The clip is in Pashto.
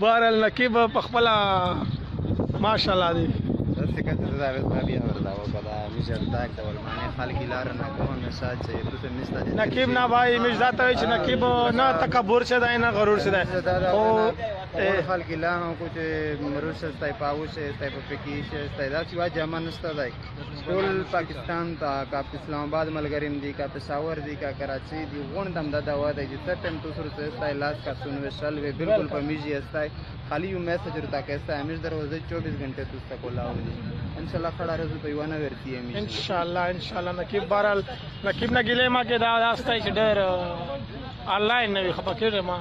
بهرحال نقیب په خپله ماشاءالله دی داسې کته دا بیا وردا وکړه میشه تاک د ولمانه خلک لار نه کوم مساج چې تاسو مستا نقیب نه بھائی مش ذات ہے نقیب نہ تکبر سے ہے نہ غرور سے ہے او خلک لار نو کوچ مروش استای پاوش استای په پکیش استای دا چې وا جامه نسته دی ټول پاکستان ته کا اسلام آباد ملګریم دي کا پېښور دي کا کراچي دي غون دم دا دوا دی چې ټیم تاسو سره استای لاس کا سنوي شل وی بالکل په میجی استای خالی یو میسج ورته کېسته همیش دروازه 24 غنټه تاسو کولاو دي ان شاء الله خړا رزو په یوانه ورتی همیش ان شاء الله نقیب بهرحال نقیب نه ګیله ما کې دا راستای چې ډېر آنلاین نه خبر کړم ما